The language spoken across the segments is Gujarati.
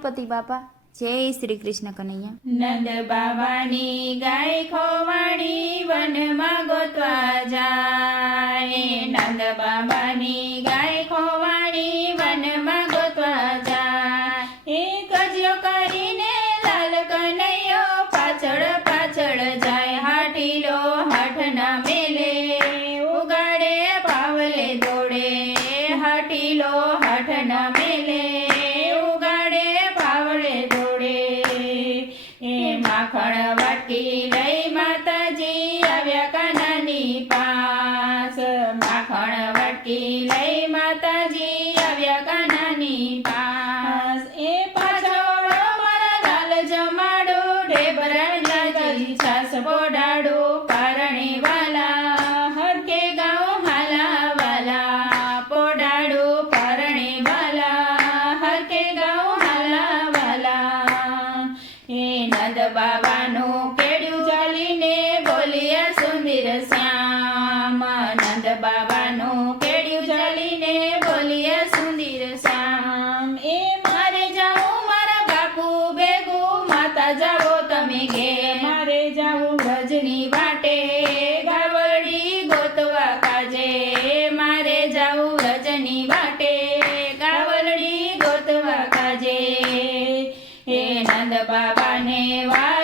ગણપતિ બાપા. જય શ્રી કૃષ્ણ કનૈયા. નંદ બાબાની ગાય ખોવાણી વનમાં ગોતવા જાય. નંદ બાબાની માખણ વાટી લઈ નંદ બાબાનો ચાંદ બાબાને વા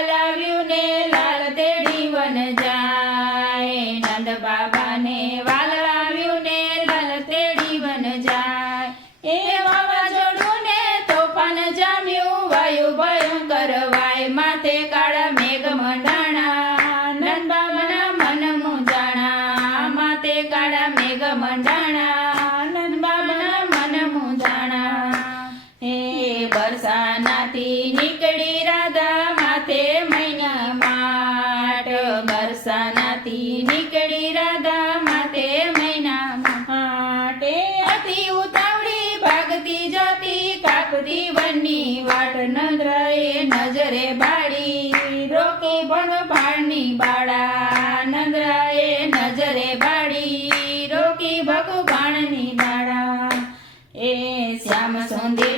નજરે બાળી, રોકે ભણ ભાણની બાળા નંદરાએ નજરે બાળી, રોકી ભગવાનની બાળા. એ શ્યામ સોંદે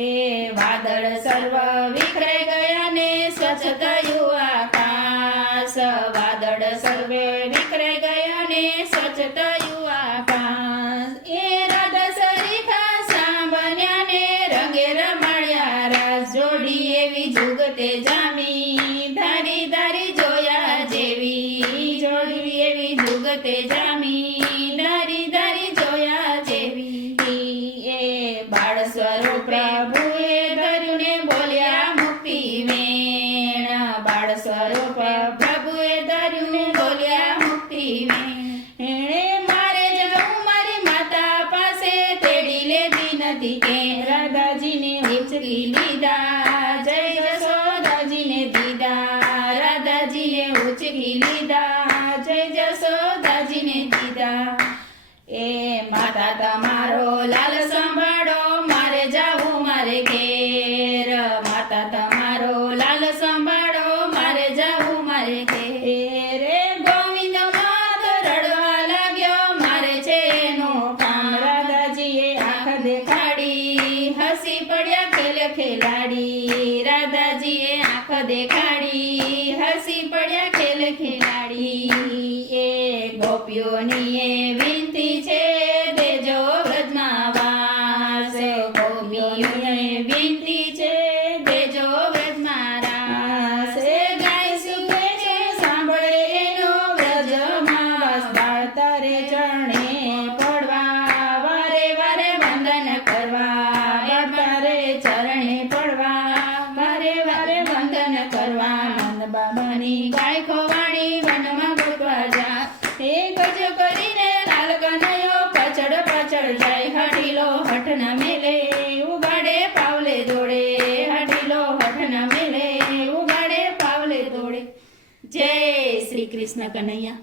એ વાદળ સર્વ વિખરાઈ ગયા ને સ્વચ્છ થયું આકાશ. વાદળ સર્વે વિખરાઈ ગયા ને સ્વચ્છ થયું એ રાધા સરીખા સાંભળ્યા રંગે રમાડ્યા રાસ જોડી એવી જુગતે જામી. ધારી ધારી જોયા જેવી જોડી એવી જુગતે જામી. યશોદાજીને ઉચકી લીધા. જય જશોદાજીને દીધા. એ માતા તમારો લાલ સાંભળો. મારે જાવું, મારે કે ખેલાડી હસી પડ્યા ખેલ ખેલાડી. એ ગોપીઓની એ વિનંતી છે દેજો વ્રજમાં વાસ ગોપીઓની કરવા મન બાબાની ગાય ખોવાણી વનમાં ગોતવા જા. એ ગજ કરીને લાલ કનૈયો પછડ પછડ જાય. હટીલો હઠ ન મેલે, ઉગાડે પાવલે દોડે. હટીલો હઠ ન મેલે, ઉગાડે પાવલે દોડે. જય શ્રી કૃષ્ણ કનૈયા.